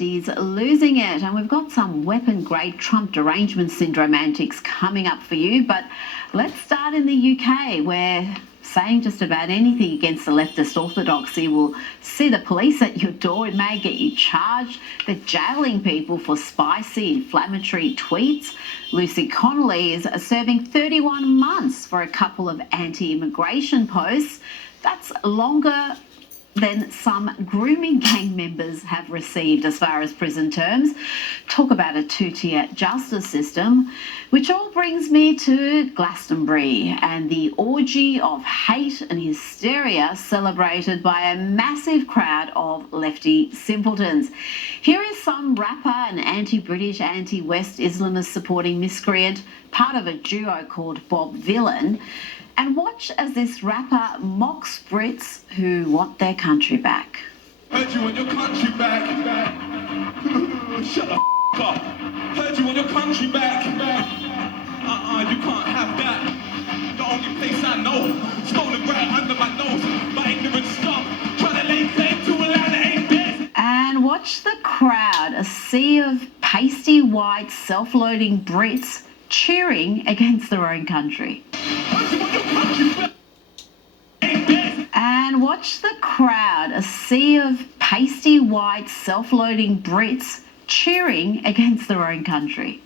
lefties losing it, and we've got some weapon-grade Trump derangement syndrome antics coming up for you. But let's start in the UK, where saying just about anything against the leftist orthodoxy will see the police at your door. It may get you charged. They're jailing people for spicy, inflammatory tweets. Lucy Connolly is serving 31 months for a couple of anti-immigration posts. That's longer than some grooming gang members have received as far as prison terms. Talk about a two-tier justice system, which all brings me to Glastonbury and the orgy of hate and hysteria celebrated by a massive crowd of lefty simpletons. Here is some rapper and anti-British, anti-West Islamist supporting miscreant, part of a duo called Bob Villain. And watch as this rapper mocks Brits who want their country back. Heard you want your country back. Shut the up. Heard you want your country back. You can't have that. The only place I know, stolen right under my nose, my ignorant scum, trying to lay claim to a land that ain't theirs. And watch the crowd, a sea of pasty white, self-loading Brits cheering against their own country. And watch the crowd, a sea of pasty white, self-loading Brits cheering against their own country.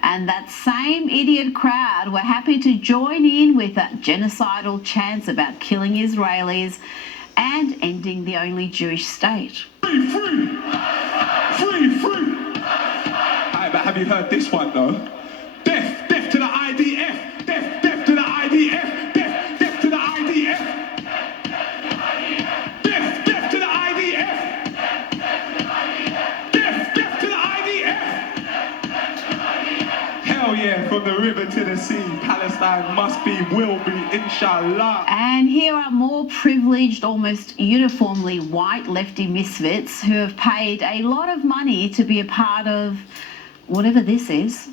And that same idiot crowd were happy to join in with genocidal chants about killing Israelis and ending the only Jewish state. Free, free! Free, free! Hey, but have you heard this one though? Death, death to the IDF! Death, death to the IDF! Death, death to the IDF! Death, death to the IDF! Death, death to the IDF! Hell yeah, from the river to the sea, Palestine must be, will be, inshallah. And here are more privileged, almost uniformly white lefty misfits who have paid a lot of money to be a part of whatever this is.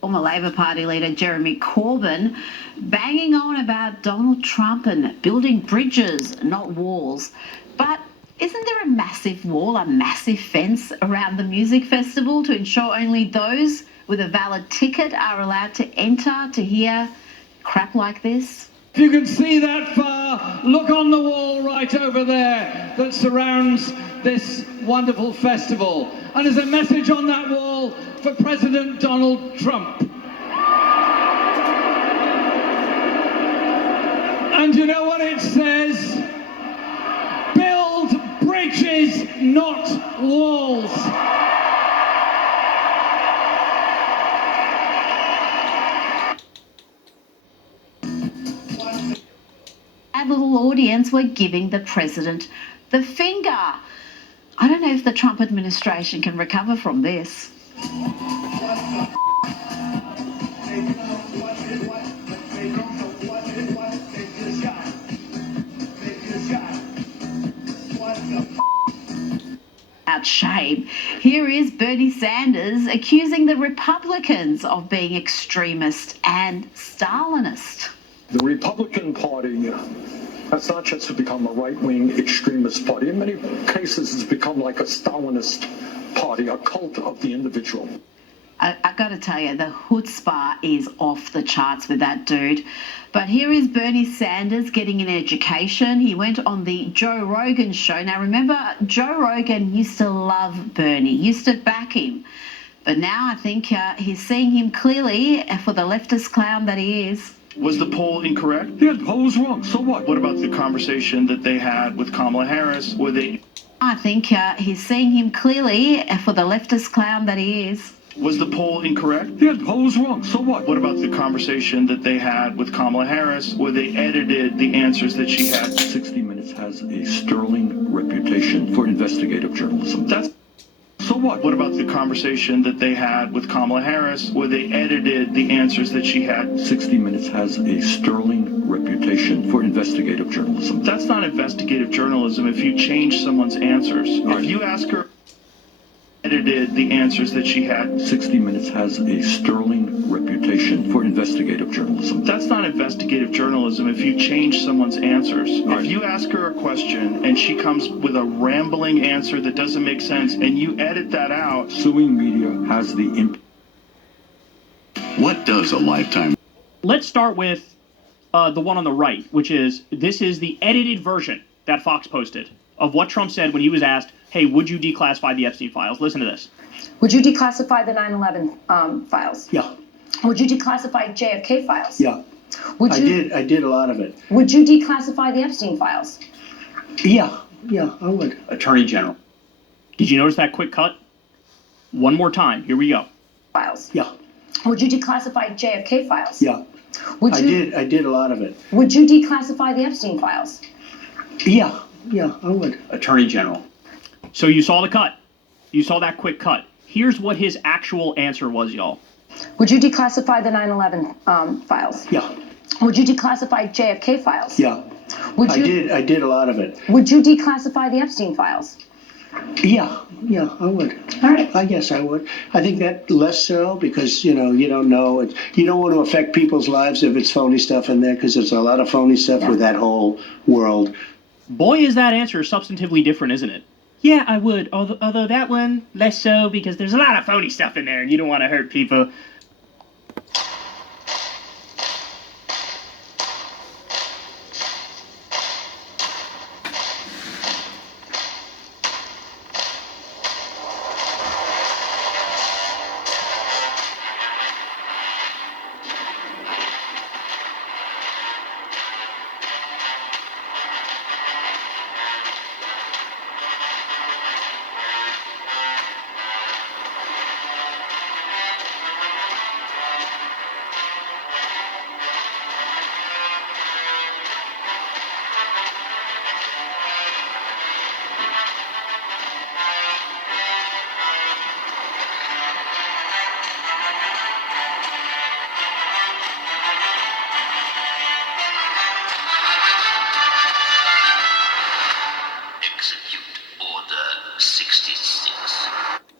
Former Labor Party leader Jeremy Corbyn banging on about Donald Trump and building bridges, not walls. But isn't there a massive wall, a massive fence around the music festival to ensure only those with a valid ticket are allowed to enter to hear crap like this? If you can see that far, look on the wall right over there that surrounds this wonderful festival. And there's a message on that wall for President Donald Trump. And you know what it says? Build bridges, not walls. That little audience were giving the president the finger. I don't know if the Trump administration can recover from this. Out shame. Here is Bernie Sanders accusing the Republicans of being extremist and Stalinist. The Republican Party has not just become a right-wing extremist party. In many cases, it's become like a Stalinist party, a cult of the individual. I got to tell you, the chutzpah is off the charts with that dude. But here is Bernie Sanders getting an education. He went on the Joe Rogan show. Now, remember, Joe Rogan used to love Bernie, used to back him. But now I think he's seeing him clearly for the leftist clown that he is. Was the poll incorrect? Yeah, the poll was wrong. So what? What about the conversation that they had with Kamala Harris? Were they... I think he's seeing him clearly for the leftist clown that he is. Was the poll incorrect? Yeah, the poll was wrong. So what? What about the conversation that they had with Kamala Harris, where they edited the answers that she had? 60 Minutes has a sterling reputation for investigative journalism. That's so what? What about the conversation that they had with Kamala Harris where they edited the answers that she had? 60 Minutes has a sterling reputation for investigative journalism. That's not investigative journalism if you change someone's answers. If you ask her, edited the answers that she had. 60 Minutes has a sterling reputation for investigative journalism. That's not investigative journalism if you change someone's answers. If you ask her a question and she comes with a rambling answer that doesn't make sense and you edit that out. Suing media has the What does a lifetime? Let's start with the one on the right, which is, this is the edited version that Fox posted of what Trump said when he was asked, hey, would you declassify the Epstein files? Listen to this. Would you declassify the 9/11 files? Yeah. Would you declassify JFK files? Yeah. Would you? I did a lot of it. Would you declassify the Epstein files? Yeah, I would. Attorney General. Did you notice that quick cut? One more time. Here we go. Files. Yeah. Would you declassify JFK files? Yeah. Would you? I did a lot of it. Would you declassify the Epstein files? Yeah, I would. Attorney General. So you saw the cut. You saw that quick cut. Here's what his actual answer was, y'all. Would you declassify the 9/11 files? Yeah. Would you declassify JFK files? Yeah. Would you? I did a lot of it. Would you declassify the Epstein files? Yeah, I would. All right. I guess I would. I think that less so because, you don't know. You don't want to affect people's lives if it's phony stuff in there because there's a lot of phony stuff with that whole world. Boy, is that answer substantively different, isn't it? Yeah, I would. Although that one, less so, because there's a lot of phony stuff in there and you don't want to hurt people.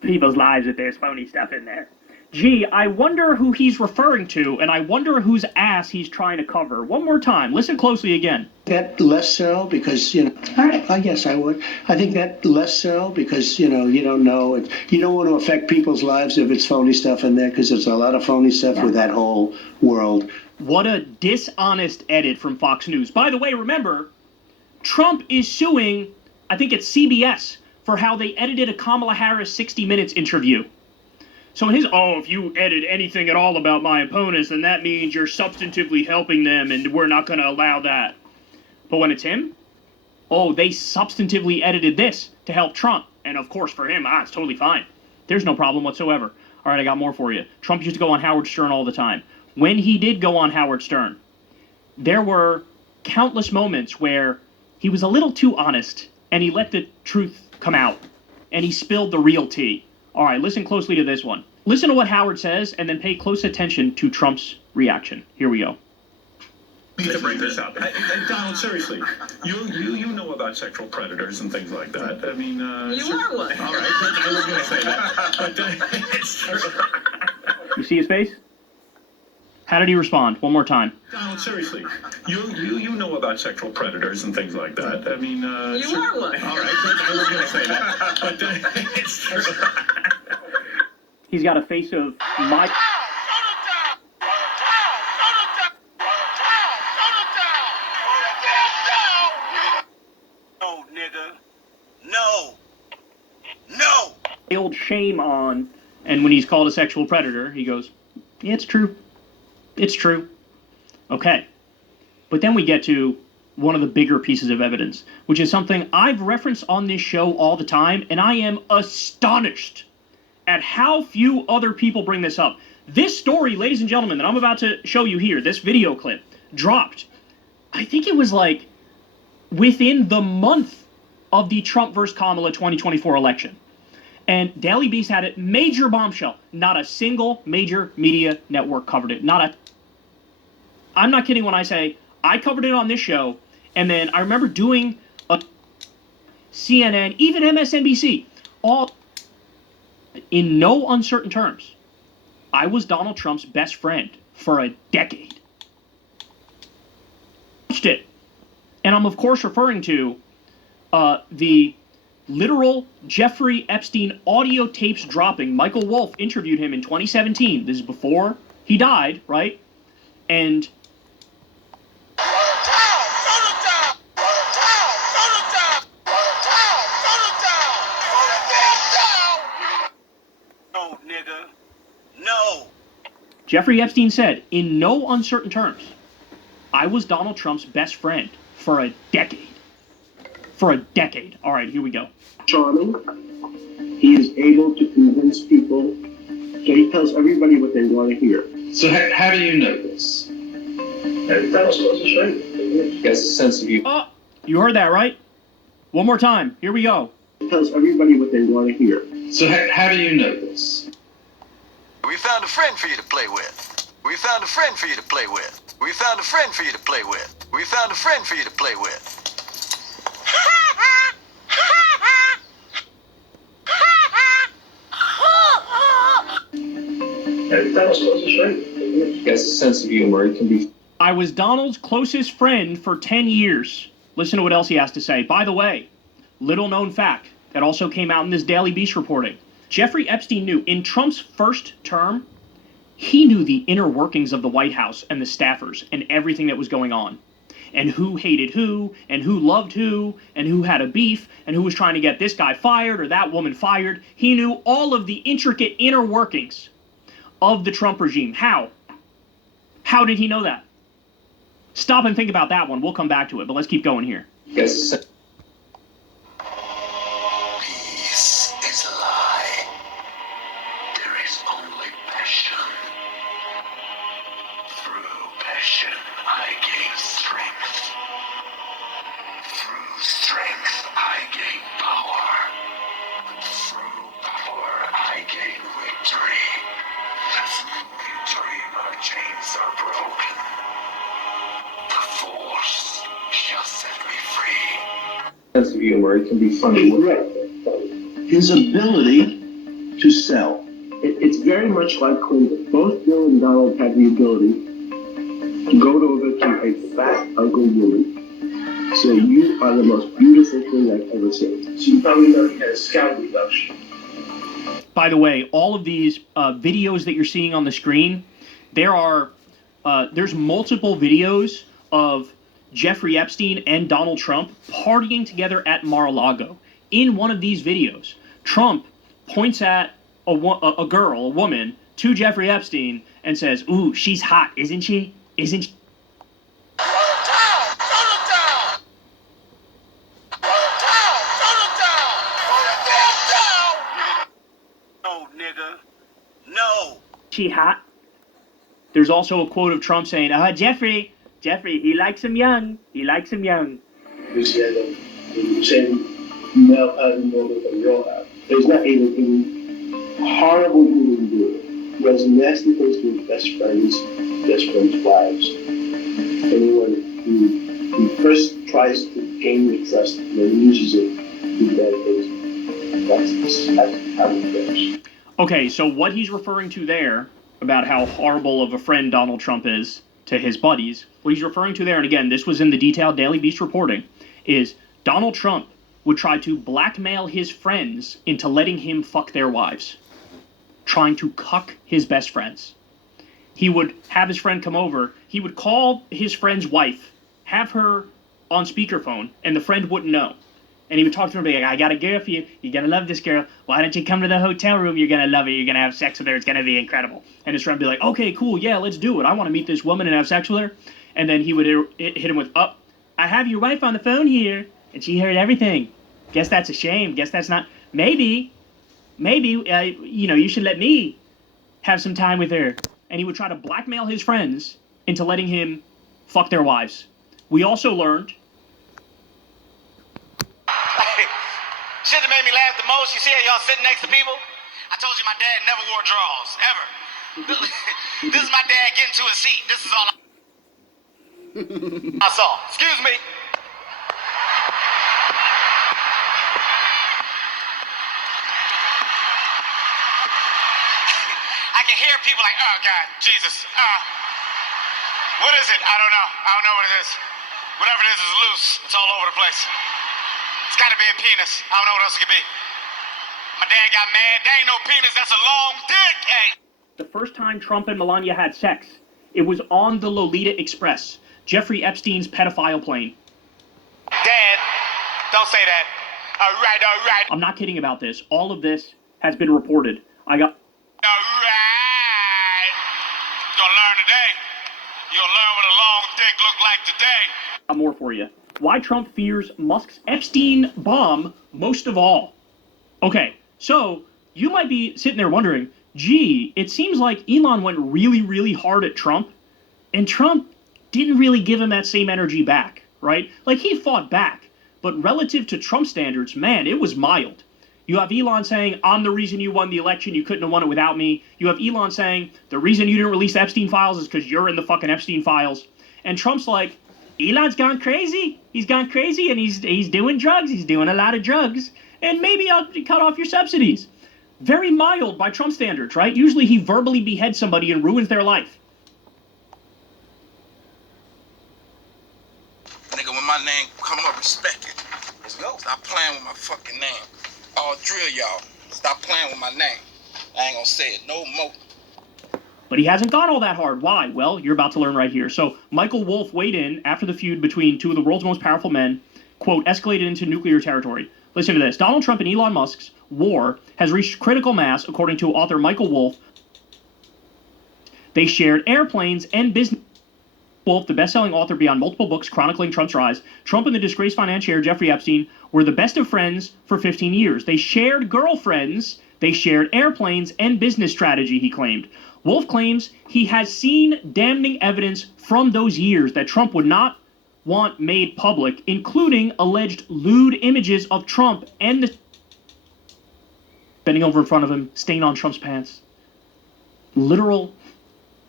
People's lives if there's phony stuff in there. Gee, I wonder who he's referring to, and I wonder whose ass he's trying to cover. One more time. Listen closely again. That less so because, All right. I guess I would. I think that less so because, you don't know. You don't want to affect people's lives if it's phony stuff in there because there's a lot of phony stuff with that whole world. What a dishonest edit from Fox News. By the way, remember, Trump is suing, I think it's CBS, for how they edited a Kamala Harris 60 Minutes interview. So in his, if you edit anything at all about my opponents, then that means you're substantively helping them and we're not going to allow that. But when it's him, they substantively edited this to help Trump. And of course for him, it's totally fine. There's no problem whatsoever. All right, I got more for you. Trump used to go on Howard Stern all the time. When he did go on Howard Stern, there were countless moments where he was a little too honest and he let the truth come out and he spilled the real tea. All right, listen closely to this one. Listen to what Howard says and then pay close attention to Trump's reaction. Here we go. Need to bring this up. Donald, seriously, you know about sexual predators and things like that. I mean, you are one. All right, I was going to say that, but it's true. You see his face? How did he respond? One more time. Donald, seriously, you know about sexual predators and things like that. I mean, you are one. All right, I was going to say that, but it's true. He's got a face of my... No, nigga. No. Old shame on, and when he's called a sexual predator, he goes, yeah, it's true. It's true. Okay. But then we get to one of the bigger pieces of evidence, which is something I've referenced on this show all the time, and I am astonished at how few other people bring this up. This story, ladies and gentlemen, that I'm about to show you here, this video clip, dropped, I think it was like within the month of the Trump versus Kamala 2024 election. And Daily Beast had it, major bombshell. Not a single major media network covered it. I'm not kidding when I say I covered it on this show, and then I remember doing a CNN, even MSNBC, all in no uncertain terms. I was Donald Trump's best friend for a decade. It. And I'm, of course, referring to the literal Jeffrey Epstein audio tapes dropping. Michael Wolff interviewed him in 2017. This is before he died, right? And No, nigga. No. Jeffrey Epstein said, in no uncertain terms, I was Donald Trump's best friend for a decade. For a decade. All right, here we go. Charming. He is able to convince people. So he tells everybody what they want to hear. So how do you know this? That was supposed to show you. He has a sense of you. Oh, you heard that, right? One more time. Here we go. He tells everybody what they want to hear. So how do you know this? We found a friend for you to play with. We found a friend for you to play with. We found a friend for you to play with. We found a friend for you to play with. That was supposed to show you. He has a sense of humor. He can be. I was Donald's closest friend for 10 years. Listen to what else he has to say. By the way, little known fact that also came out in this Daily Beast reporting. Jeffrey Epstein knew in Trump's first term, he knew the inner workings of the White House and the staffers and everything that was going on. And who hated who, and who loved who, and who had a beef, and who was trying to get this guy fired or that woman fired. He knew all of the intricate inner workings of the Trump regime. How? How did he know that? Stop and think about that one. We'll come back to it, but let's keep going here. Yes. Peace is a lie. There is only passion. Through passion, I gain strength. Through strength, I gain power. Through power, I gain victory. Through victory, my chains are broken. The force shall set me free. Sense of humor. He can be funny. Right. His ability to sell. It's very much like Clinton. Both Bill and Donald had the ability to go over to a fat, ugly woman, say, you are the most beautiful thing I've ever seen. So you probably know he had a scalp reduction. By the way, all of these videos that you're seeing on the screen, there's multiple videos of Jeffrey Epstein and Donald Trump partying together at Mar-a-Lago. In one of these videos, Trump points at a woman, to Jeffrey Epstein, and says, "Ooh, she's hot, isn't she? Isn't she?" No, nigga. No. She hot? There's also a quote of Trump saying, Jeffrey, he likes him young. He likes him young. Because he had the same male pattern moment that we all have. He's not able to horrible human being. He has nasty things to his best friends' wives. Anyone who first tries to gain your trust and then uses it to do bad things. That's how it goes. Okay, so what he's referring to there about how horrible of a friend Donald Trump is to his buddies, what he's referring to there, and again, this was in the detailed Daily Beast reporting, is Donald Trump would try to blackmail his friends into letting him fuck their wives, trying to cuck his best friends. He would have his friend come over, he would call his friend's wife, have her on speakerphone, and the friend wouldn't know. And he would talk to her and be like, I got a girl for you. You're going to love this girl. Why don't you come to the hotel room? You're going to love her. You're going to have sex with her. It's going to be incredible. And his friend would be like, okay, cool. Yeah, let's do it. I want to meet this woman and have sex with her. And then he would hit him with, I have your wife on the phone here. And she heard everything. Guess that's a shame. Guess that's not. Maybe, you should let me have some time with her. And he would try to blackmail his friends into letting him fuck their wives. We also learned... shit that made me laugh the most, you see how y'all sitting next to people? I told you my dad never wore drawers, ever. This is my dad getting to his seat. This is all I saw. Excuse me. I can hear people like, oh God, Jesus. What is it? I don't know. I don't know what it is. Whatever it is loose. It's all over the place. It's got to be a penis. I don't know what else it could be. My dad got mad. There ain't no penis. That's a long dick. Hey. The first time Trump and Melania had sex, it was on the Lolita Express, Jeffrey Epstein's pedophile plane. Dad, don't say that. All right, all right. I'm not kidding about this. All of this has been reported. All right. You're gonna learn today. You'll learn what a long dick look like today. More for you. Why Trump fears Musk's Epstein bomb most of all. Okay, so you might be sitting there wondering, gee, it seems like Elon went really, really hard at Trump, and Trump didn't really give him that same energy back, right? Like, he fought back, but relative to Trump standards, man, it was mild. You have Elon saying, I'm the reason you won the election, you couldn't have won it without me. You have Elon saying, the reason you didn't release the Epstein files is because you're in the fucking Epstein files. And Trump's like, Elon's gone crazy. He's gone crazy, and he's doing drugs. He's doing a lot of drugs. And maybe I'll cut off your subsidies. Very mild by Trump standards, right? Usually he verbally beheads somebody and ruins their life. Nigga, when my name come up, respect it. Let's go. Stop playing with my fucking name. I'll drill y'all. Stop playing with my name. I ain't gonna say it no more. But he hasn't gone all that hard. Why? Well, you're about to learn right here. So Michael Wolff weighed in after the feud between two of the world's most powerful men, quote, escalated into nuclear territory. Listen to this. Donald Trump and Elon Musk's war has reached critical mass, according to author Michael Wolff. They shared airplanes and business. Wolff, the best-selling author beyond multiple books chronicling Trump's rise, Trump and the disgraced financier Jeffrey Epstein were the best of friends for 15 years. They shared girlfriends, they shared airplanes and business strategy, he claimed. Wolff claims he has seen damning evidence from those years that Trump would not want made public, including alleged lewd images of Trump and the bending over in front of him, stain on Trump's pants. Literal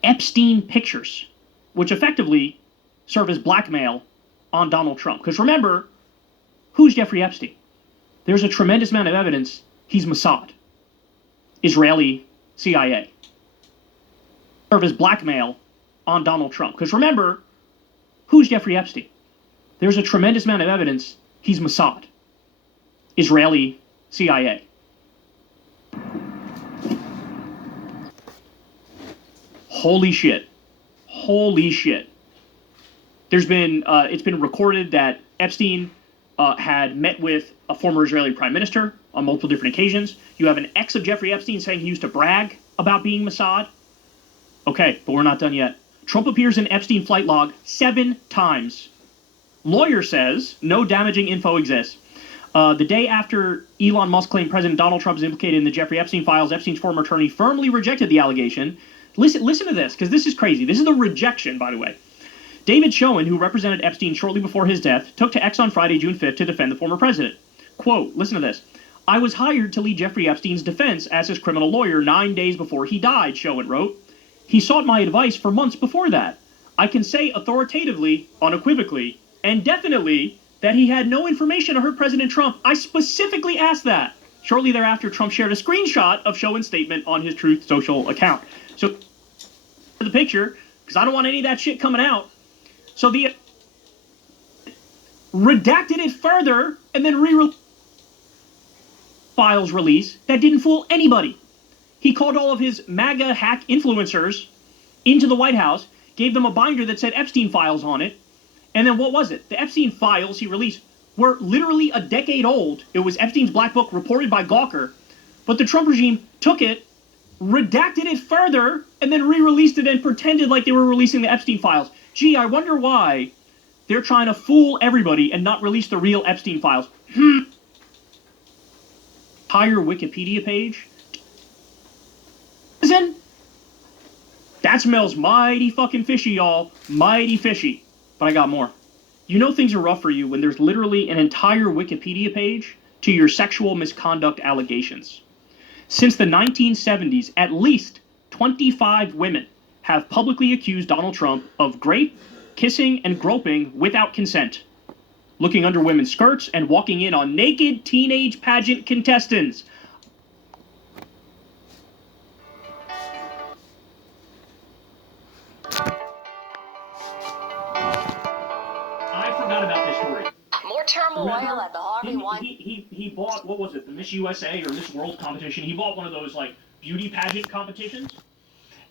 Epstein pictures, which effectively serve as blackmail on Donald Trump. Because remember, who's Jeffrey Epstein? There's a tremendous amount of evidence he's Mossad, Israeli CIA. Serve as blackmail on Donald Trump. Because remember, who's Jeffrey Epstein? There's a tremendous amount of evidence he's Mossad, Israeli CIA. Holy shit. Holy shit. There's been, it's been recorded that Epstein had met with a former Israeli prime minister on multiple different occasions. You have an ex of Jeffrey Epstein saying he used to brag about being Mossad. Okay, but we're not done yet. Trump appears in Epstein flight log 7 times. Lawyer says no damaging info exists. The day after Elon Musk claimed President Donald Trump is implicated in the Jeffrey Epstein files, Epstein's former attorney firmly rejected the allegation. Listen to this, because this is crazy. This is the rejection, by the way. David Schoen, who represented Epstein shortly before his death, took to X on Friday, June 5th, to defend the former president. Quote, listen to this. I was hired to lead Jeffrey Epstein's defense as his criminal lawyer 9 days before he died, Schoen wrote. He sought my advice for months before that. I can say authoritatively, unequivocally, and definitely that he had no information to hurt President Trump. I specifically asked that. Shortly thereafter, Trump shared a screenshot of Schoen's statement on his Truth Social account. So, the picture, because I don't want any of that shit coming out. So the redacted it further and then files release that didn't fool anybody. He called all of his MAGA hack influencers into the White House, gave them a binder that said Epstein files on it, and then what was it? The Epstein files he released were literally a decade old. It was Epstein's Black Book reported by Gawker, but the Trump regime took it, redacted it further, and then re-released it and pretended like they were releasing the Epstein files. Gee, I wonder why they're trying to fool everybody and not release the real Epstein files. Entire Wikipedia page. That smells mighty fucking fishy, y'all. Mighty fishy. But I got more. You know things are rough for you when there's literally an entire Wikipedia page to your sexual misconduct allegations. Since the 1970s, at least 25 women have publicly accused Donald Trump of rape, kissing, and groping without consent, looking under women's skirts and walking in on naked teenage pageant contestants. I forgot about this story. More turmoil Remember, at the Harvey Weinstein. he bought, what was it, the Miss USA or Miss World competition. He bought one of those, like, beauty pageant competitions.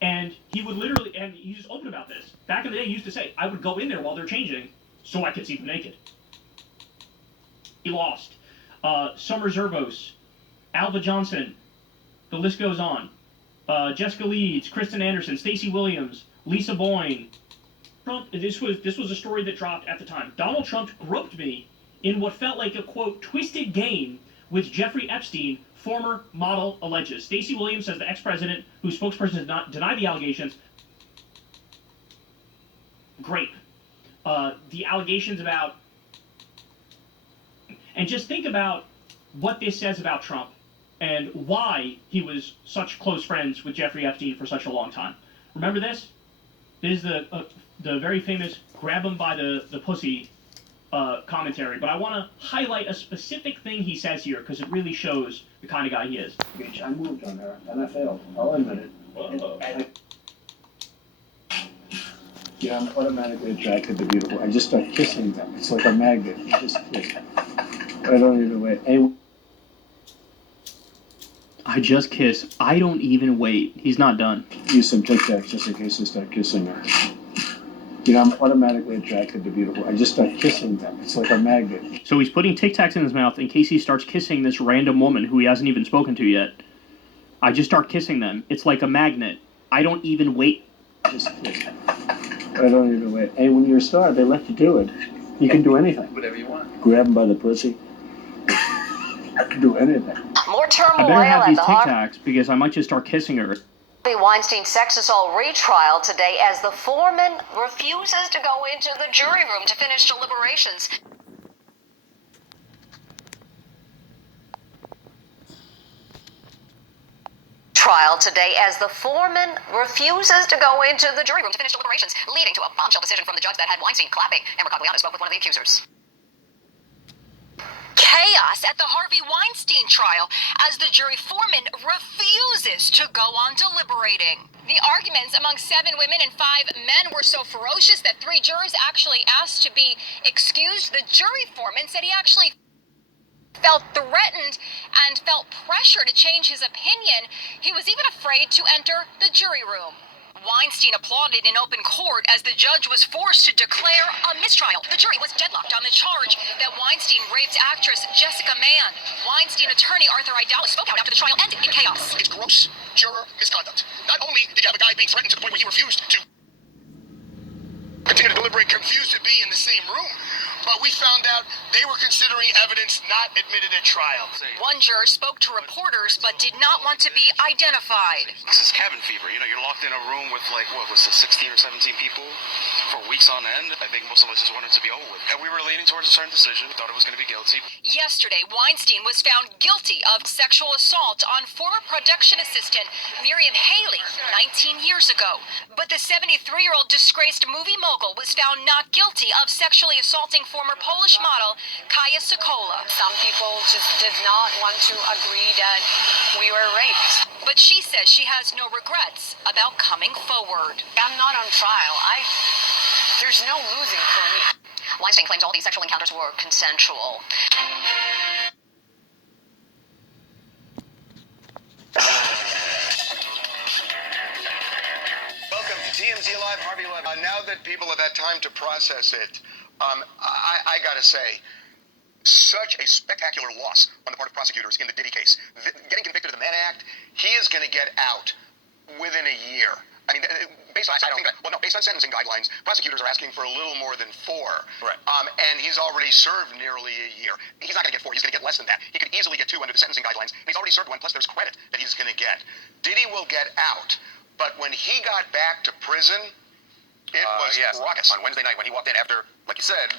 And he would literally, and he's just open about this. Back in the day, he used to say, I would go in there while they're changing so I could see them naked. He lost. Summer Zervos, Alva Johnson, the list goes on. Jessica Leeds, Kristen Anderson, Stacey Williams, Lisa Boyne. Trump, this was a story that dropped at the time. Donald Trump groped me in what felt like a, quote, twisted game with Jeffrey Epstein, former model alleges. Stacey Williams says the ex-president, whose spokesperson did not deny the allegations, grape. The allegations about, and just think about what this says about Trump and why he was such close friends with Jeffrey Epstein for such a long time. Remember this? This is the very famous grab him by the pussy commentary, but I want to highlight a specific thing he says here because it really shows the kind of guy he is. I moved on her, and I failed. I'll admit it. I'm automatically attracted to beautiful. I just start kissing them. It's like a magnet. You just kiss. I don't even wait. I just kiss. I don't even wait. He's not done. Use some Tic Tacs just in case I start kissing her. I'm automatically attracted to beautiful. I just start kissing them. It's like a magnet. So he's putting Tic Tacs in his mouth in case he starts kissing this random woman who he hasn't even spoken to yet. I just start kissing them. It's like a magnet. I don't even wait. Just kiss. I don't even wait. Hey, when you're a star, they let you do it. You can do anything. Whatever you want. Grab them by the pussy. I can do anything. More turmoil I better have at these the Tic Tacs because I might just start kissing her. Harvey Weinstein sex assault retrial today as the foreman refuses to go into the jury room to finish deliberations. Trial today as the foreman refuses to go into the jury room to finish deliberations, leading to a bombshell decision from the judge that had Weinstein clapping. Amber Cagliano spoke with one of the accusers. Chaos at the Harvey Weinstein trial as the jury foreman refuses to go on deliberating. The arguments among 7 women and 5 men were so ferocious that 3 jurors actually asked to be excused. The jury foreman said he actually felt threatened and felt pressure to change his opinion. He was even afraid to enter the jury room. Weinstein applauded in open court as the judge was forced to declare a mistrial. The jury was deadlocked on the charge that Weinstein raped actress Jessica Mann. Weinstein attorney Arthur Idala spoke out after the trial ended in chaos. It's gross juror misconduct. Not only did you have a guy being threatened to the point where he refused to continue to deliberate, confused to be in the same room, but we found out they were considering evidence not admitted at trial. One juror spoke to reporters but did not want to be identified. This is cabin fever. You know, you're locked in a room with, like, what was it, 16 or 17 people for weeks on end. I think most of us just wanted it to be over with. And we were leaning towards a certain decision. We thought it was going to be guilty. Yesterday, Weinstein was found guilty of sexual assault on former production assistant Miriam Haley 19 years ago. But the 73-year-old disgraced movie mogul was found not guilty of sexually assaulting former Polish model Kaja Sokola. Some people just did not want to agree that we were raped. But she says she has no regrets about coming forward. I'm not on trial. There's no losing for me. Weinstein claims all these sexual encounters were consensual. Welcome to TMZ Live, Harvey Live. Now that people have had time to process it, I gotta say, such a spectacular loss on the part of prosecutors in the Diddy case. Getting convicted of the Mann Act, he is going to get out within a year. I mean, based on sentencing guidelines, prosecutors are asking for a little more than 4. Right. And he's already served nearly a year. He's not going to get 4. He's going to get less than that. He could easily get 2 under the sentencing guidelines. And he's already served 1, plus there's credit that he's going to get. Diddy will get out. But when he got back to prison, it was raucous. On Wednesday night when he walked in after, like you said,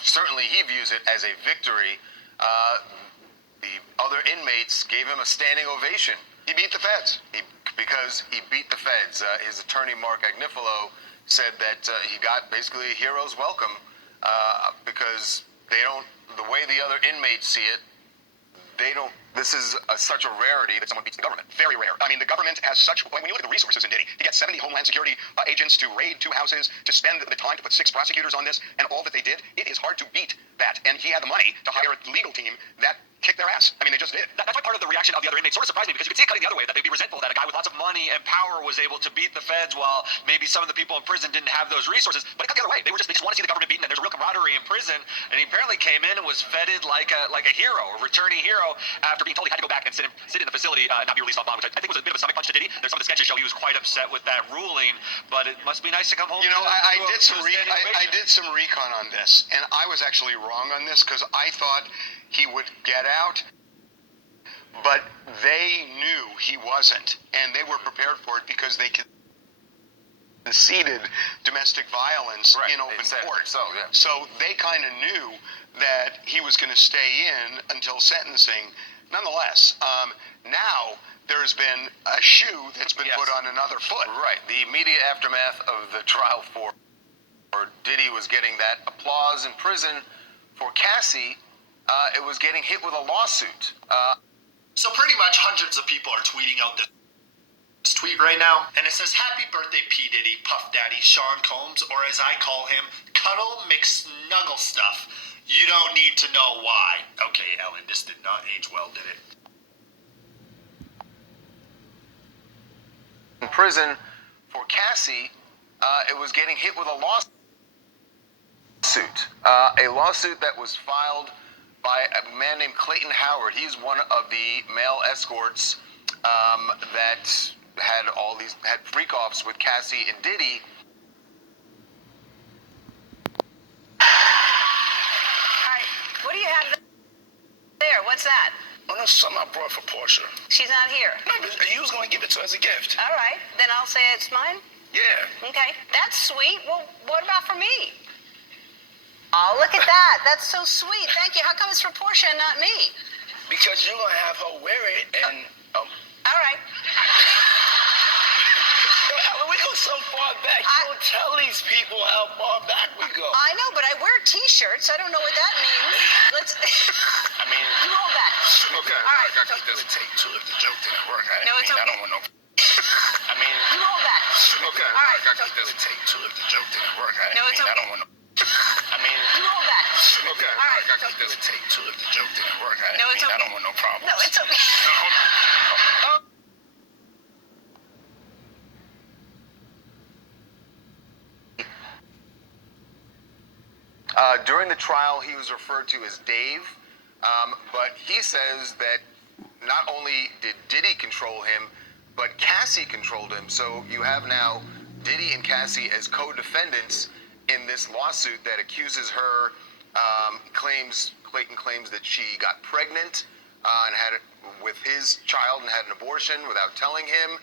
certainly he views it as a victory. The other inmates gave him a standing ovation. He beat the feds. Because he beat the feds. His attorney, Mark Agnifilo, said that he got basically a hero's welcome because they don't, the way the other inmates see it, they don't. This is such a rarity that someone beats the government. Very rare. I mean, the government has such. When you look at the resources in Diddy, to get 70 Homeland Security agents to raid 2 houses, to spend the time to put 6 prosecutors on this, and all that they did, it is hard to beat that. And he had the money to hire a legal team that kicked their ass. I mean, they just did. That's why part of the reaction of the other inmates sort of surprised me, because you could see it cutting the other way, that they'd be resentful that a guy with lots of money and power was able to beat the feds while maybe some of the people in prison didn't have those resources. But it cut the other way. They just want to see the government beaten, and there's a real camaraderie in prison. And he apparently came in and was feted like a hero, a returning hero, after being told he had to go back and sit in the facility and not be released on bond, which I think was a bit of a stomach punch to Diddy. There's some of the sketches show he was quite upset with that ruling, but it must be nice to come home. You know, I did some recon on this, and I was actually wrong on this because I thought he would get out. But they knew he wasn't, and they were prepared for it because they conceded domestic violence in open court. So they kind of knew that he was going to stay in until sentencing. Nonetheless, now there's been a shoe that's been put on another foot. Right. The immediate aftermath of the trial for Diddy was getting that applause in prison. For Cassie, it was getting hit with a lawsuit. So pretty much hundreds of people are tweeting out this tweet right now, and it says, "Happy birthday, P. Diddy, Puff Daddy, Sean Combs, or as I call him, Cuddle McSnuggle Stuff. You don't need to know why." Okay, Ellen, this did not age well, did it? In prison, for Cassie, it was getting hit with a lawsuit. A lawsuit that was filed by a man named Clayton Howard. He's one of the male escorts that had freak-offs with Cassie and Diddy. Alright, what do you have there? What's that? Oh, no, something I brought for Portia. She's not here. No, but you was going to give it to her as a gift. Alright, then I'll say it's mine? Yeah. Okay, that's sweet. Well, what about for me? Oh, look at that. That's so sweet. Thank you. How come it's for Portia and not me? Because you're going to have her wear it and... All right. We go so far back. You don't tell these people how far back we go. I know, but I wear T-shirts. I don't know what that means. Let's... I mean... You hold that. Okay. All right. I got to keep this take 2 if the joke didn't work. No, it's okay. I don't want no... I mean... You hold that. Okay. All right. I got to keep this take 2 if the joke didn't work. No, it's okay. I don't want no... I mean... You hold that. Okay. All right. I got to keep this take 2 if the joke didn't work. No, it's okay. I don't want no problems. No, it's okay. No, hold on. During the trial, he was referred to as Dave, but he says that not only did Diddy control him, but Cassie controlled him. So you have now Diddy and Cassie as co-defendants in this lawsuit that accuses her, Clayton claims that she got pregnant and had it with his child and had an abortion without telling him.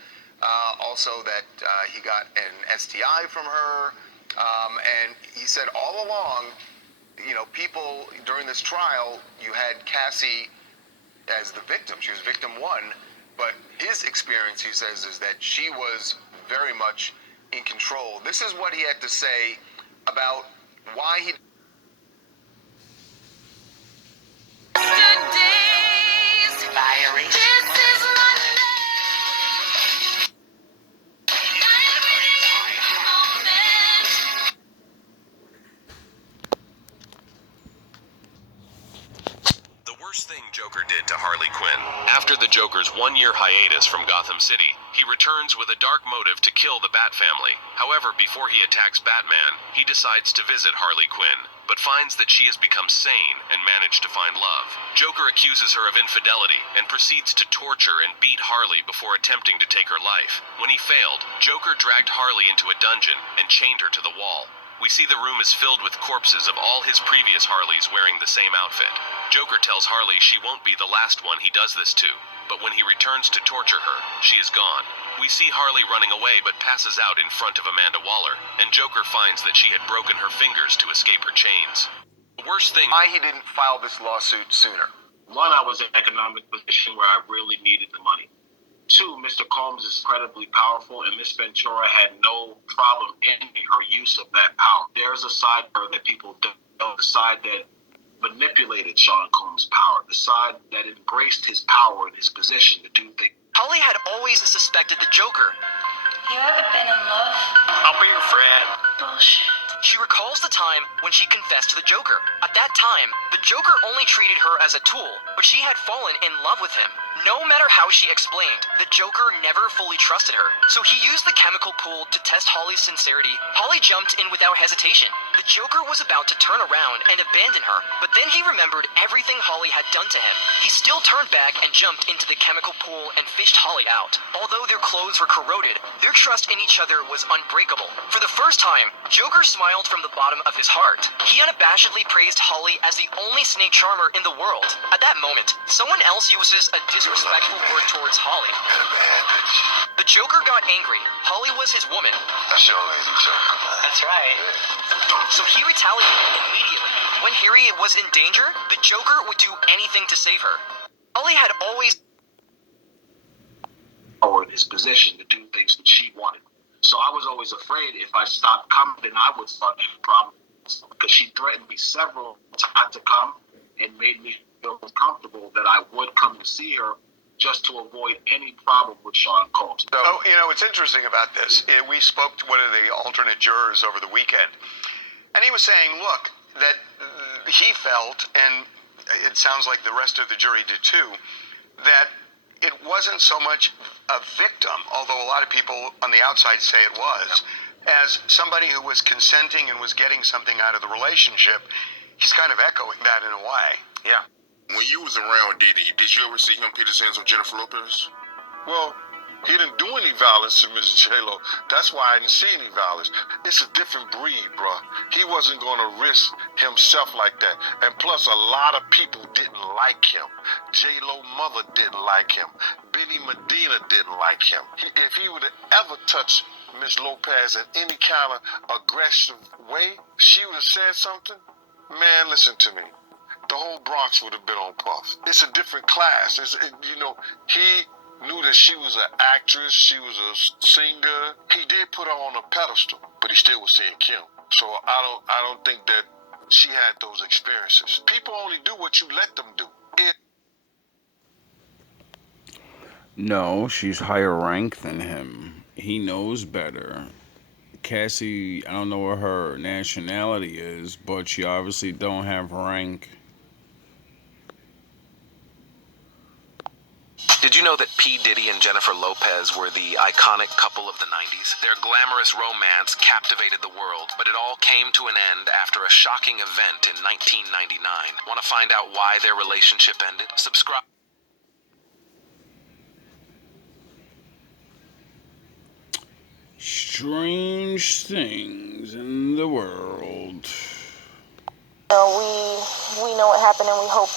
Also that he got an STI from her. And he said all along, you know, people during this trial, you had Cassie as the victim. She was victim 1. But his experience, he says, is that she was very much in control. This is what he had to say about why he... Worst thing Joker did to Harley Quinn. After the Joker's one-year hiatus from Gotham City, he returns with a dark motive to kill the Bat family. However, before he attacks Batman, he decides to visit Harley Quinn, but finds that she has become sane and managed to find love. Joker accuses her of infidelity and proceeds to torture and beat Harley before attempting to take her life. When he failed, Joker dragged Harley into a dungeon and chained her to the wall. We see the room is filled with corpses of all his previous Harleys wearing the same outfit. Joker tells Harley she won't be the last one he does this to, but when he returns to torture her, she is gone. We see Harley running away but passes out in front of Amanda Waller, and Joker finds that she had broken her fingers to escape her chains. The worst thing... Why he didn't file this lawsuit sooner. One, I was in an economic position where I really needed the money. Two, Mr. Combs is incredibly powerful, and Miss Ventura had no problem ending her use of that power. There's a side of her that people don't know, the side that manipulated Sean Combs' power, the side that embraced his power and his position to do things. Holly had always suspected the Joker. You ever been in love? I'll be your friend. Bullshit. She recalls the time when she confessed to the Joker. At that time, the Joker only treated her as a tool, but she had fallen in love with him. No matter how she explained, the Joker never fully trusted her. So he used the chemical pool to test Holly's sincerity. Holly jumped in without hesitation. The Joker was about to turn around and abandon her, but then he remembered everything Holly had done to him. He still turned back and jumped into the chemical pool and fished Holly out. Although their clothes were corroded, their trust in each other was unbreakable. For the first time, Joker smiled from the bottom of his heart. He unabashedly praised Holly as the only snake charmer in the world. At that moment, someone else uses a disrespectful word towards Holly. The Joker got angry. Holly was his woman. That's your lady, Joker. That's right. So he retaliated immediately. When Harriet was in danger, the Joker would do anything to save her. Holly had always power in his position to do things that she wanted. So I was always afraid if I stopped coming, then I would start having problems, because she threatened me several times to come and made me feel comfortable that I would come to see her just to avoid any problem with Sean Combs. So, what's interesting about this, we spoke to one of the alternate jurors over the weekend, and he was saying, look, that he felt, and it sounds like the rest of the jury did too, that it wasn't so much a victim, although a lot of people on the outside say it was, as somebody who was consenting and was getting something out of the relationship. He's kind of echoing that in a way. Yeah. When you was around Diddy, did you ever see him put his hands on Jennifer Lopez? Well, he didn't do any violence to Mrs. J-Lo. That's why I didn't see any violence. It's a different breed, bro. He wasn't going to risk himself like that. And plus, a lot of people didn't like him. J-Lo mother didn't like him. Benny Medina didn't like him. If he would have ever touched Miss Lopez in any kind of aggressive way, she would have said something. Man, listen to me. The whole Bronx would have been on Puff. It's a different class. He knew that she was an actress, she was a singer. He did put her on a pedestal, but he still was seeing Kim. So I don't think that she had those experiences. People only do what you let them do. No, she's higher ranked than him. He knows better. Cassie, I don't know what her nationality is, but she obviously don't have rank. Did you know that P. Diddy and Jennifer Lopez were the iconic couple of the 90s? Their glamorous romance captivated the world, but it all came to an end after a shocking event in 1999. Want to find out why their relationship ended? Subscribe. Strange things in the world. We know what happened, and we hope,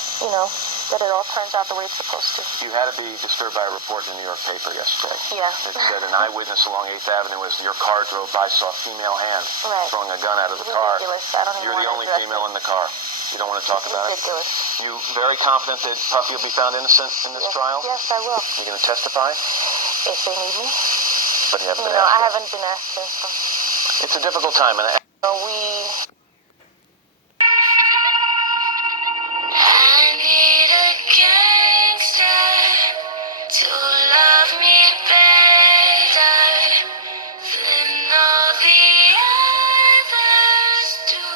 that it all turns out the way it's supposed to. You had to be disturbed by a report in the New York paper yesterday. Yeah. It said an eyewitness along 8th Avenue as your car drove by saw a female hand throwing a gun out of the car. Ridiculous. I don't even You're the only female in the car. You don't want to talk about Ridiculous. it? You very confident that Puffy will be found innocent in this trial? Yes, I will. You're going to testify? If they need me. But you haven't been asked. I haven't been asked to. So. It's a difficult time, and I need a gangster to love me better than all the others do.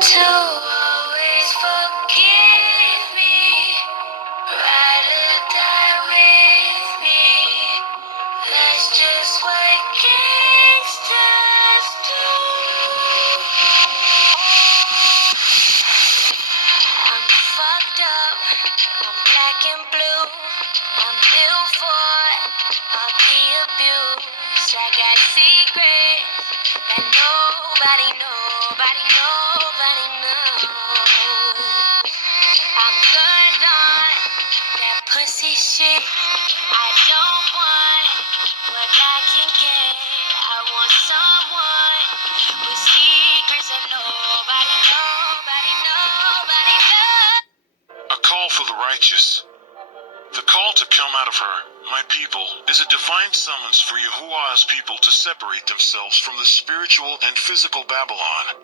To always forgive me, ride or die with me. That's just what gangsters do. I'm fucked up, I'm black and blue. I'm built for all the abuse. I got secrets that nobody knows. I'm good on that pussy shit. I don't want what I can get. I want someone with secrets that nobody knows. righteous. The call to come out of her, my people, is a divine summons for Yahuwah's people to separate themselves from the spiritual and physical Babylon.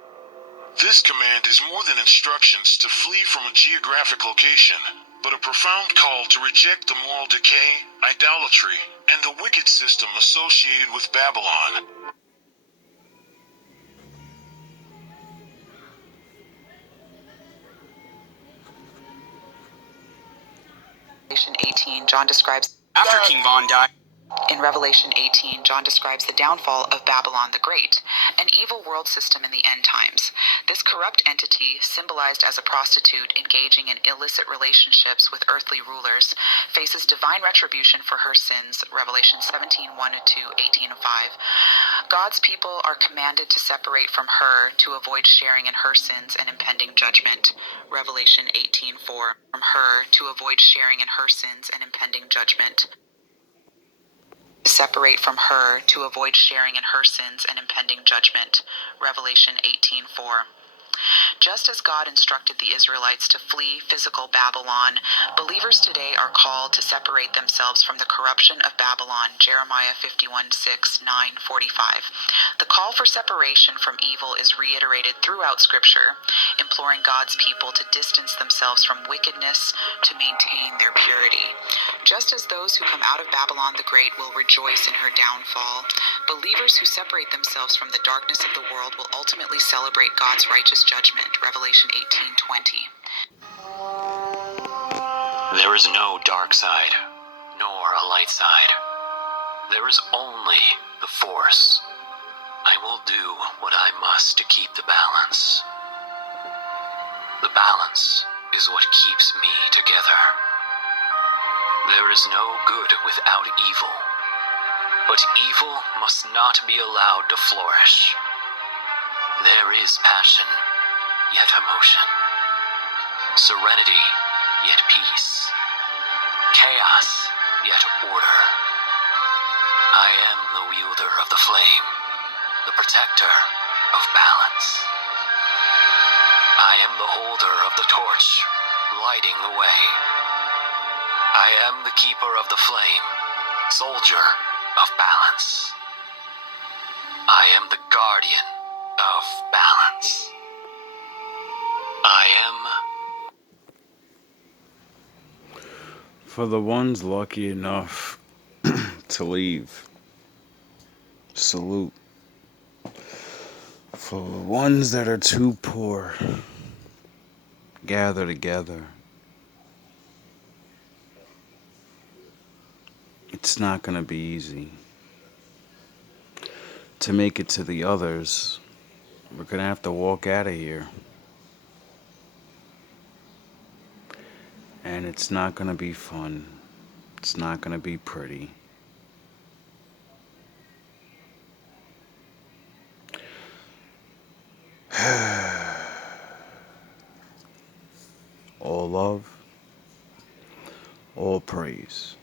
This command is more than instructions to flee from a geographic location, but a profound call to reject the moral decay, idolatry, and the wicked system associated with Babylon. Revelation 18, John describes after King Von died. In Revelation 18, John describes the downfall of Babylon the Great, an evil world system in the end times. This corrupt entity, symbolized as a prostitute engaging in illicit relationships with earthly rulers, faces divine retribution for her sins. Revelation 17, 1-2, 18, 5. God's people are commanded to separate from her to avoid sharing in her sins and impending judgment. Revelation 18, 4. From her to avoid sharing in her sins and impending judgment. Separate from her to avoid sharing in her sins and impending judgment. Revelation 18:4. Just as God instructed the Israelites to flee physical Babylon, believers today are called to separate themselves from the corruption of Babylon. Jeremiah 51:6, 9, 45. The call for separation from evil is reiterated throughout Scripture, imploring God's people to distance themselves from wickedness to maintain their purity. Just as those who come out of Babylon the Great will rejoice in her downfall, believers who separate themselves from the darkness of the world will ultimately celebrate God's righteous judgment. Revelation 18:20. There is no dark side, nor a light side. There is only the Force. I will do what I must to keep the balance. The balance is what keeps me together. There is no good without evil, but evil must not be allowed to flourish. There is passion, yet emotion. Serenity, yet peace. Chaos, yet order. I am the wielder of the flame, the protector of balance. I am the holder of the torch, lighting the way. I am the keeper of the flame, soldier of balance. I am the guardian of balance. I am... For the ones lucky enough to leave, salute. For the ones that are too poor, gather together. It's not going to be easy. To make it to the others, we're going to have to walk out of here. And it's not going to be fun. It's not going to be pretty. All love, all praise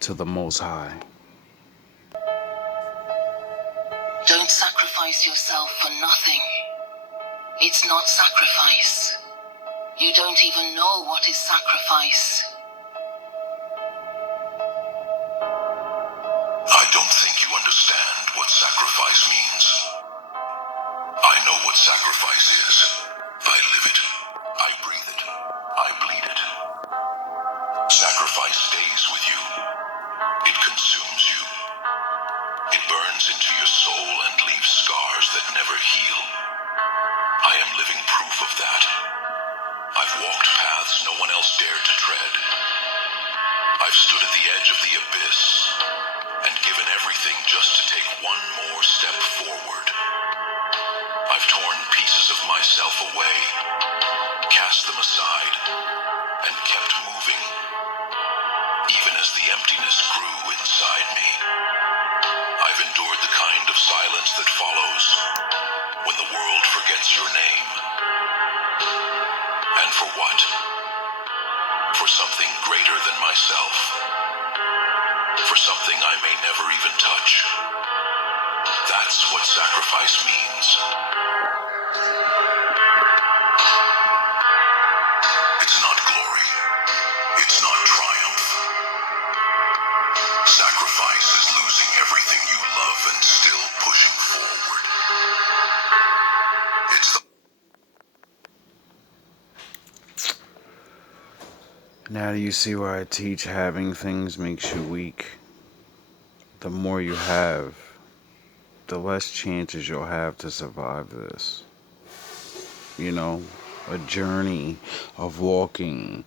to the Most High. Don't sacrifice yourself for nothing. It's not sacrifice. You don't even know what is sacrifice. I don't think you understand what sacrifice means. I know what sacrifice is. I live it. I breathe it. I bleed it. Sacrifice stays with you. It consumes you. It burns into your soul and leaves scars that never heal. I am living proof of that. I've walked paths no one else dared to tread. I've stood at the edge of the abyss and given everything just to take one more step forward. I've torn pieces of myself away, cast them aside, and kept moving, even as the emptiness grew inside me. I've endured the kind of silence that follows when the world forgets your name. And for what? For something greater than myself. For something I may never even touch. That's what sacrifice means. It's not glory. Now do you see why I teach having things makes you weak? The more you have, the less chances you'll have to survive this. You know, a journey of walking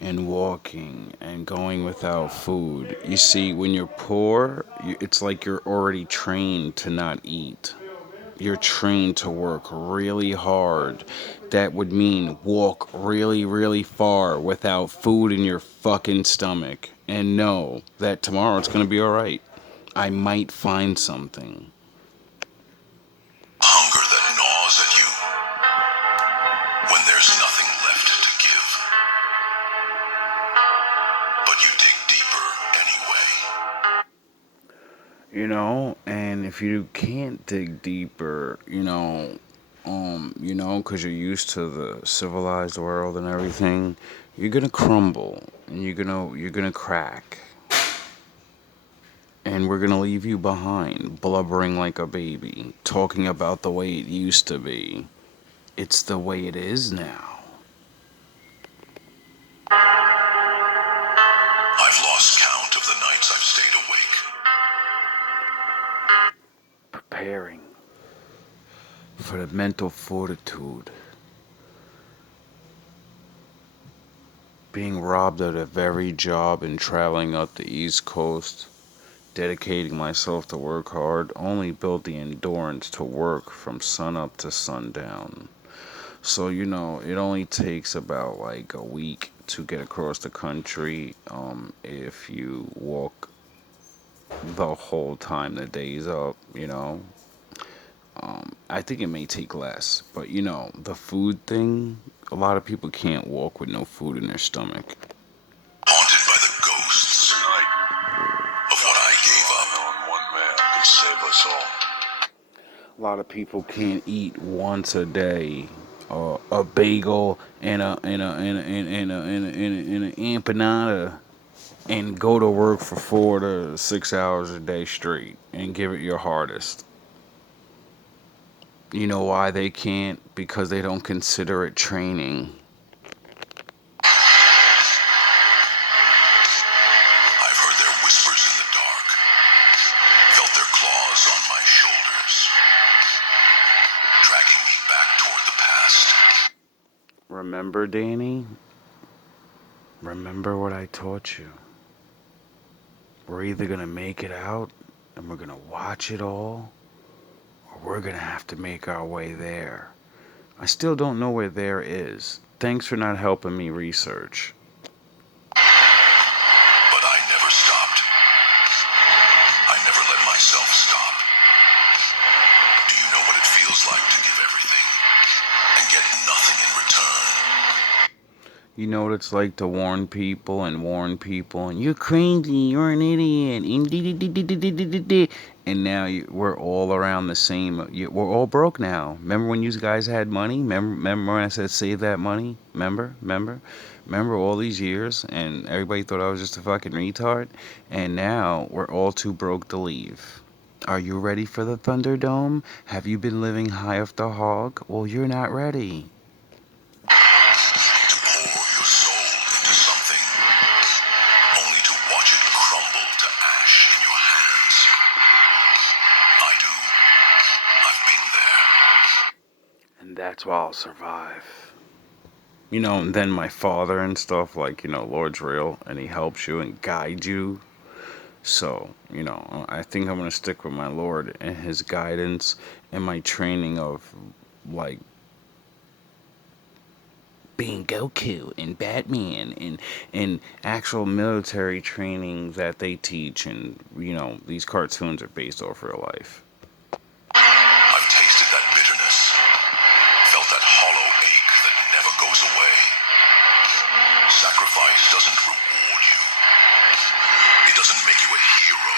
and walking and going without food. You see, when you're poor, it's like you're already trained to not eat. You're trained to work really hard. That would mean walk really, really far without food in your fucking stomach. And know that tomorrow it's going to be alright. I might find something. Hunger that gnaws at you when there's nothing left to give. But you dig deeper anyway. You know, and if you can't dig deeper, because you're used to the civilized world and everything, you're gonna crumble and you're gonna crack. And we're gonna leave you behind, blubbering like a baby, talking about the way it used to be. It's the way it is now. I've lost count of the nights I've stayed awake. Preparing for the mental fortitude. Being robbed of the very job and traveling up the East Coast, dedicating myself to work hard, only built the endurance to work from sunup to sundown. So, it only takes about like a week to get across the country if you walk the whole time the day's up, I think it may take less, but the food thing, a lot of people can't walk with no food in their stomach. Haunted by the ghosts of what I gave up. One man could save us all. A lot of people can't eat once a day a bagel and an empanada and go to work for 4 to 6 hours a day straight and give it your hardest. You know why they can't? Because they don't consider it training. I've heard their whispers in the dark, felt their claws on my shoulders, dragging me back toward the past. Remember, Danny? Remember what I taught you. We're either gonna make it out and we're gonna watch it all, or we're gonna have to make our way there. I still don't know where there is. Thanks for not helping me research. But I never stopped. I never let myself stop. Do you know what it feels like to give everything and get nothing in return? You know what it's like to warn people, and you're crazy, you're an idiot, and now we're all around the same. We're all broke now. Remember when you guys had money? Remember when I said save that money? Remember all these years, and everybody thought I was just a fucking retard, and now we're all too broke to leave. Are you ready for the Thunderdome? Have you been living high off the hog? Well, you're not ready. That's why I'll survive. And then my father and stuff, like, Lord's real, and he helps you and guides you. So, I think I'm going to stick with my Lord and his guidance and my training of, like, being Goku and Batman and actual military training that they teach. And, these cartoons are based off real life. I've tasted that bitterness, felt that hollow ache that never goes away. Sacrifice doesn't reward you. It doesn't make you a hero.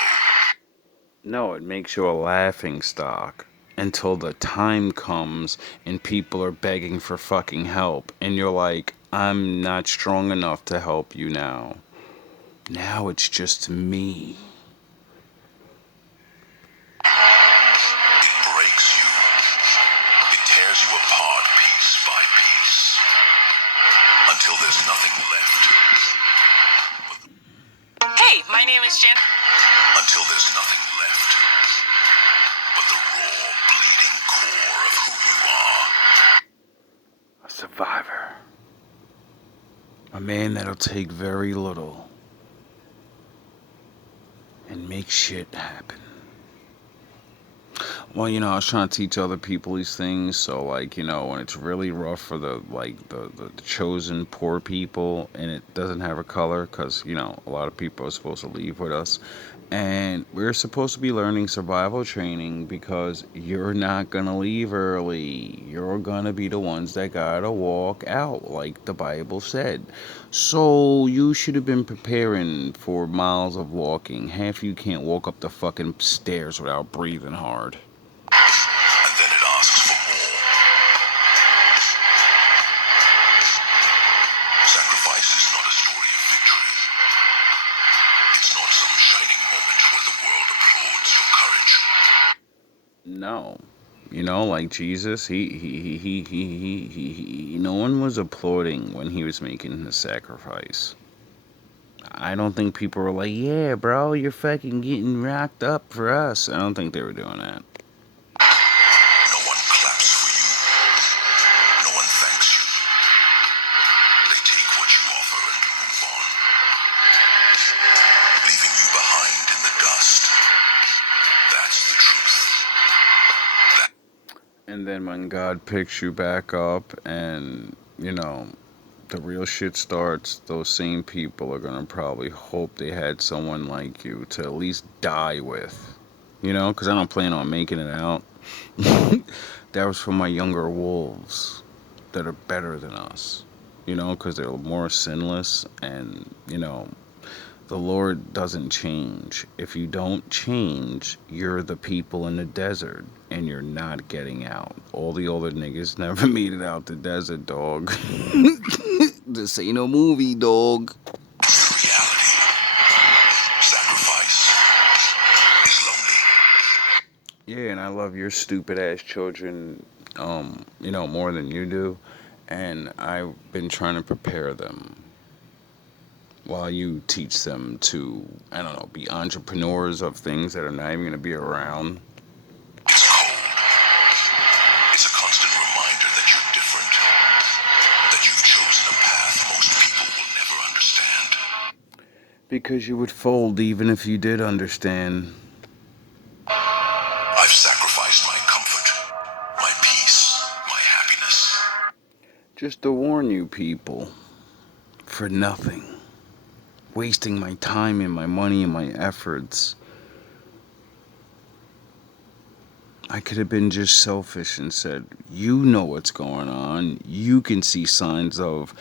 No, it makes you a laughing stock until the time comes and people are begging for fucking help. And you're like, I'm not strong enough to help you now. Now it's just me. It breaks you. It tears you apart piece by piece. Until until there's nothing left. Hey, my name is Jen. Until there's nothing left but the raw, bleeding core of who you are. A survivor. A man that'll take very little and make shit happen. Well, I was trying to teach other people these things, so like, when it's really rough for the chosen poor people and it doesn't have a color, because a lot of people are supposed to leave with us, and we're supposed to be learning survival training, because you're not gonna leave early. You're gonna be the ones that gotta walk out, like the Bible said. So you should have been preparing for miles of walking. Half you can't walk up the fucking stairs without breathing hard. And then it asks for more. Sacrifice is not a story of victory. It's not some shining moment where the world applauds your courage. No. Like Jesus, he no one was applauding when he was making his sacrifice. I don't think people were like, yeah, bro, you're fucking getting rocked up for us. I don't think they were doing that. No one claps for you. No one thanks you. They take what you offer and move on, leaving you behind in the dust. That's the truth. And then when God picks you back up and, the real shit starts, those same people are going to probably hope they had someone like you to at least die with. Because I don't plan on making it out. That was for my younger wolves that are better than us. Because they're more sinless and, the Lord doesn't change. If you don't change, you're the people in the desert, and you're not getting out. All the older niggas never made it out the desert, dog. This ain't no movie, dog. Reality. Sacrifice is lonely. Yeah, and I love your stupid ass children, more than you do. And I've been trying to prepare them while you teach them to, be entrepreneurs of things that are not even going to be around. It's cold. It's a constant reminder that you're different. That you've chosen a path most people will never understand. Because you would fold even if you did understand. I've sacrificed my comfort, my peace, my happiness. Just to warn you people, for nothing. Wasting my time and my money and my efforts. I could have been just selfish and said, you know what's going on. You can see signs of,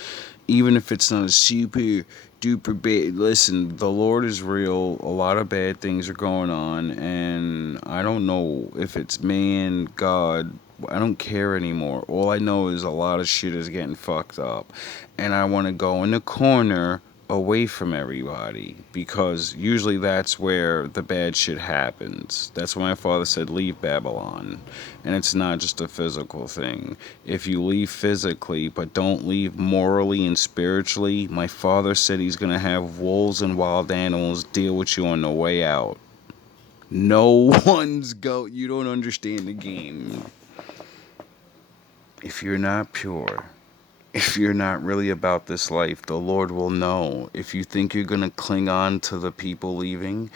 even if it's not a super duper bad. Listen, the Lord is real. A lot of bad things are going on. And I don't know if it's man, God. I don't care anymore. All I know is a lot of shit is getting fucked up. And I want to go in the corner away from everybody, because usually that's where the bad shit happens. That's why my father said leave Babylon. And it's not just a physical thing. If you leave physically but don't leave morally and spiritually, my father said he's gonna have wolves and wild animals deal with you on the way out. No one's you don't understand the game. If you're not pure, if you're not really about this life, the Lord will know. If you think you're going to cling on to the people leaving,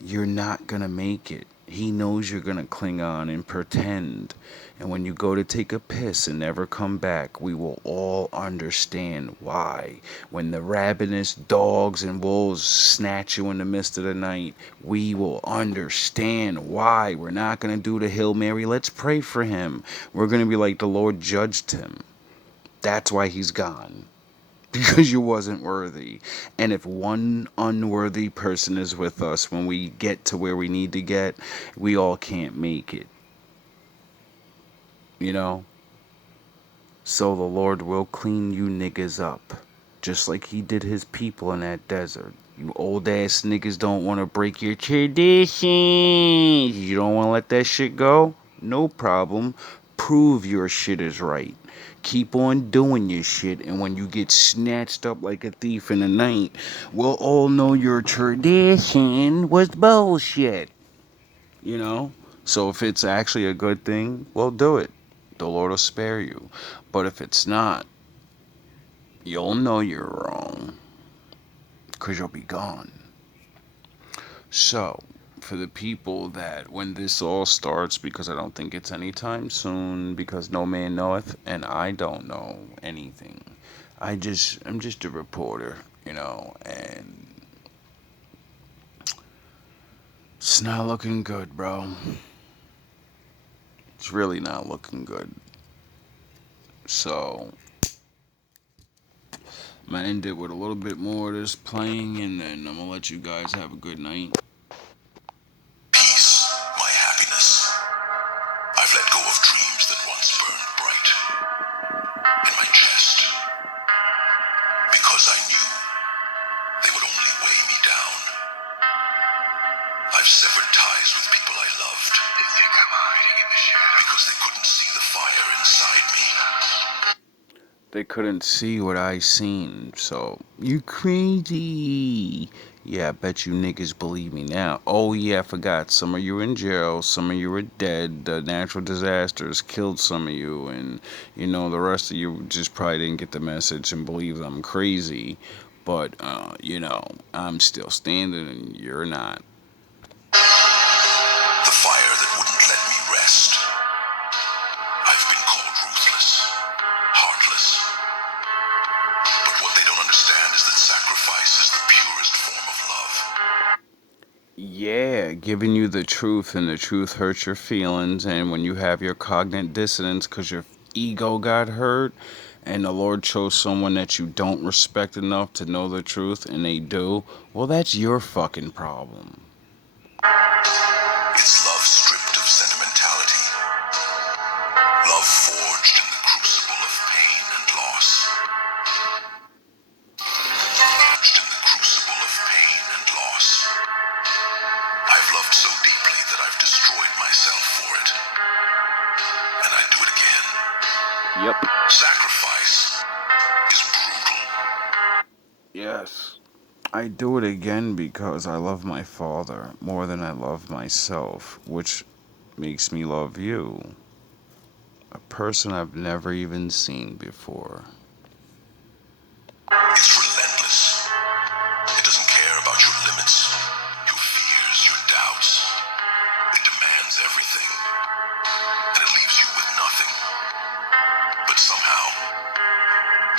you're not going to make it. He knows you're going to cling on and pretend. And when you go to take a piss and never come back, we will all understand why. When the ravenous dogs and wolves snatch you in the midst of the night, we will understand why. We're not going to do the Hail Mary. Let's pray for him. We're going to be like the Lord judged him. That's why he's gone. Because you wasn't worthy. And if one unworthy person is with us when we get to where we need to get, we all can't make it. So the Lord will clean you niggas up. Just like he did his people in that desert. You old ass niggas don't want to break your traditions. You don't want to let that shit go? No problem. Prove your shit is right. Keep on doing your shit, and when you get snatched up like a thief in the night, we'll all know your tradition was bullshit. You know? So if it's actually a good thing, well, do it. The Lord will spare you. But if it's not, you'll know you're wrong, because you'll be gone. So, for the people that when this all starts, because I don't think it's anytime soon, because no man knoweth, and I don't know anything. I'm just a reporter, you know, and it's not looking good, bro. It's really not looking good. So, I'm gonna end it with a little bit more of this playing, and then I'm gonna let you guys have a good night. Peace, my happiness. I've let go of dreams that once burned bright in my chest because I knew they would only weigh me down. I've severed ties with people I loved. They think I'm hiding in the shadows because they couldn't see the fire inside me. They couldn't see what I seen, so you crazy. Yeah, I bet you niggas believe me now. Oh yeah, I forgot. Some of you in jail, some of you are dead. The natural disasters killed some of you, and you know the rest of you just probably didn't get the message and believe I'm crazy. But you know, I'm still standing, and you're not. The fire that wouldn't let me rest. I've been called ruthless, heartless. But what they don't understand is that sacrifice is the purest form of love. Yeah, giving you the truth, and the truth hurts your feelings, and when you have your cognitive dissonance because your ego got hurt, and the Lord chose someone that you don't respect enough to know the truth, and they do, well, that's your fucking problem. It's love stripped of sentimentality. Love forged in the crucible of pain and loss. Forged in the crucible of pain and loss. I've loved so deeply that I've destroyed myself for it. And I'd do it again. Yep. Sacrifice is brutal. Yes. I do it again because I love my father more than I love myself, which makes me love you. A person I've never even seen before. It's relentless. It doesn't care about your limits, your fears, your doubts. It demands everything. And it leaves you with nothing. But somehow,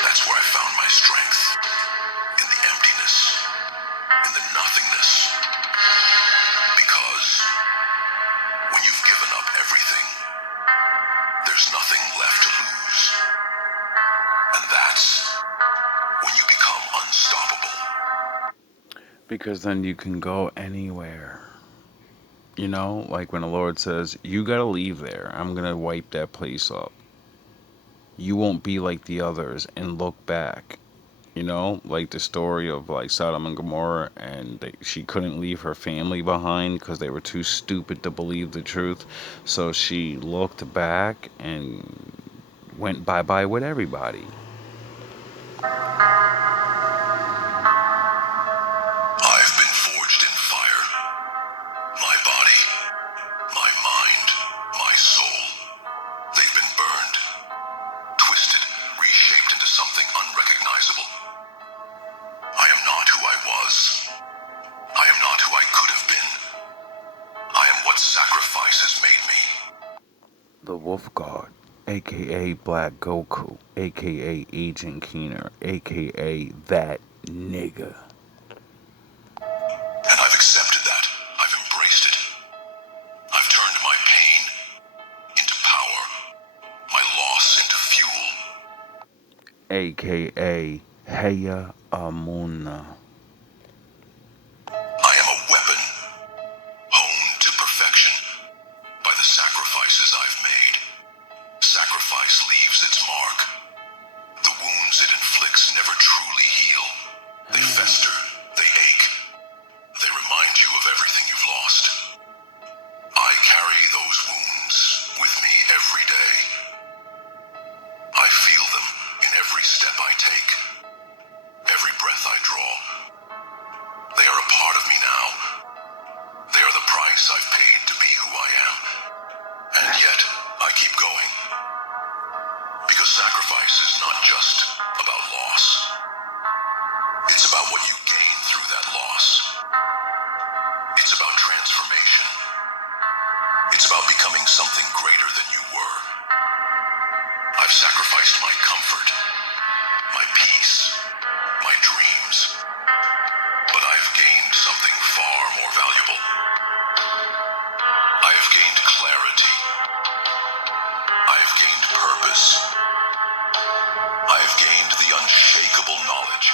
that's where I found my strength. In the emptiness. In the nothingness. Because when you've given up everything, there's nothing left to lose. And that's when you become unstoppable. Because then you can go anywhere. You know, like when the Lord says, you gotta leave there. I'm gonna wipe that place up. You won't be like the others and look back. You know, like the story of like Sodom and Gomorrah, and she couldn't leave her family behind because they were too stupid to believe the truth. So she looked back and went bye-bye with everybody. I've been forged in fire. My body, my mind, my soul. They've been burned, twisted, reshaped into something unrecognizable. I am not who I was. I am not who I could have been. I am what sacrifice has made me. The Wolf God, aka Black Goku, aka Agent Keener, aka that nigga. And I've accepted that. I've embraced it. I've turned my pain into power. My loss into fuel. Aka Heya Amuna. I am a weapon, honed to perfection by the sacrifices I've made. Sacrifice leaves its mark. The wounds it inflicts never truly heal. They fester, they ache. They remind you of everything you've lost. I carry those wounds with me every day. Sacrifice is not just about loss. It's about what you gain through that loss. It's about transformation. It's about becoming something greater than you were. I've sacrificed my comfort, my peace, my dreams, but I've gained something far more valuable. I have gained clarity. I have gained purpose. I have gained the unshakable knowledge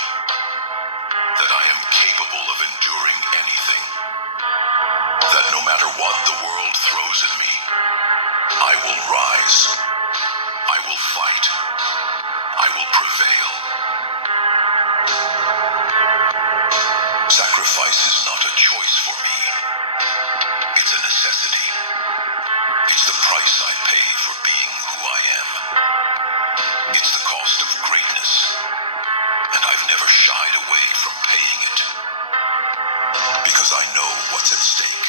that I am capable of enduring anything. That no matter what the world throws at me, I will rise. I will fight. I will prevail. Sacrifice is not a choice for me. It's a necessity. It's the price I pay for being who I am. It's the cost of greatness, and I've never shied away from paying it. Because I know what's at stake.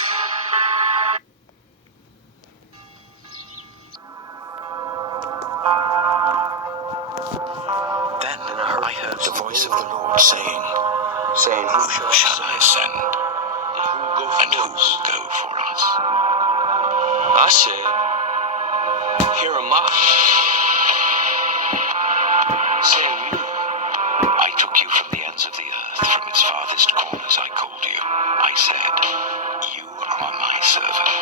Then I heard the voice of the Lord saying, Who shall I send? And who will go for us? I said, Here am I. Send me. I took you from the ends of the earth, from its farthest corners I called you. I said, You are my servant.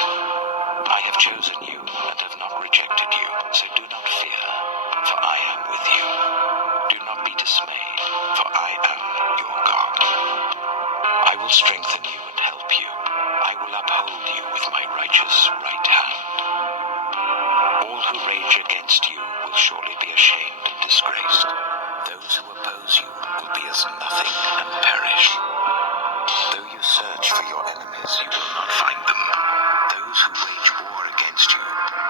I have chosen you and have not rejected you, so do not fear, for I am with you. Do not be dismayed, for I am your God. I will strengthen you and help you. I will uphold you with my righteous right hand. All who rage against you will surely be ashamed and disgraced. Those who oppose you will be as nothing and perish. Though you search for your enemies, you will not find them. Those who wage war against you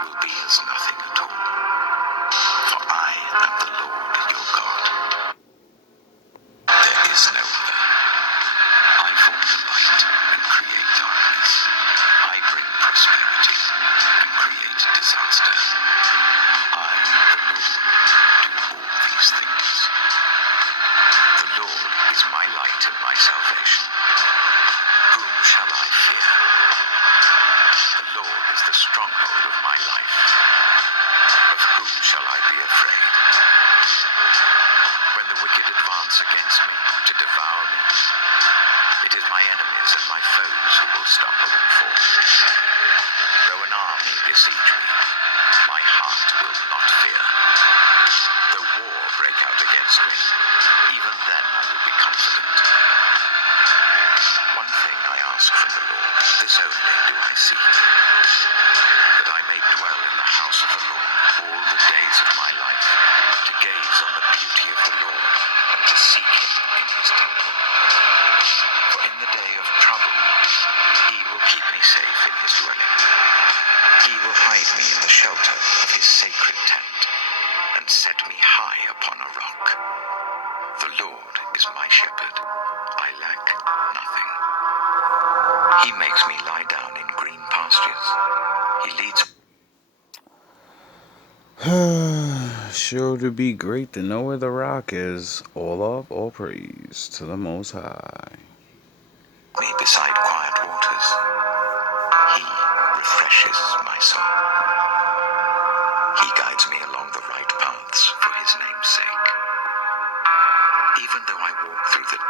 will be as nothing at all. For I am the Lord your God. There is no other. I form the light and create darkness. I bring prosperity and create disaster. I, the Lord, do all these things. The Lord is my light and my salvation. Whom shall I fear? The Lord is the stronghold of my life. Of whom shall I be afraid? When the wicked advance against me to devour me, it is my enemies and my foes who will stumble and fall. Though an army besiege me, my heart will not fear. Though war break out against me, even then I will be confident. One thing I ask from the Lord, this only do I seek, that I may dwell in the house of the Lord all the days of my life, to gaze on the beauty of the Lord and to seek him in his temple. For in the day of trouble, he will keep me safe in his dwelling. He will hide me in the shelter of his sacred tent and set me high upon a rock. The Lord is my shepherd. I lack nothing. He makes me lie down in green pastures. He leads Sure to be great to know where the rock is. All love, all praise to the Most High. me beside quiet waters. He refreshes my soul. He guides me along the right paths for his name's sake. Even though I walk through the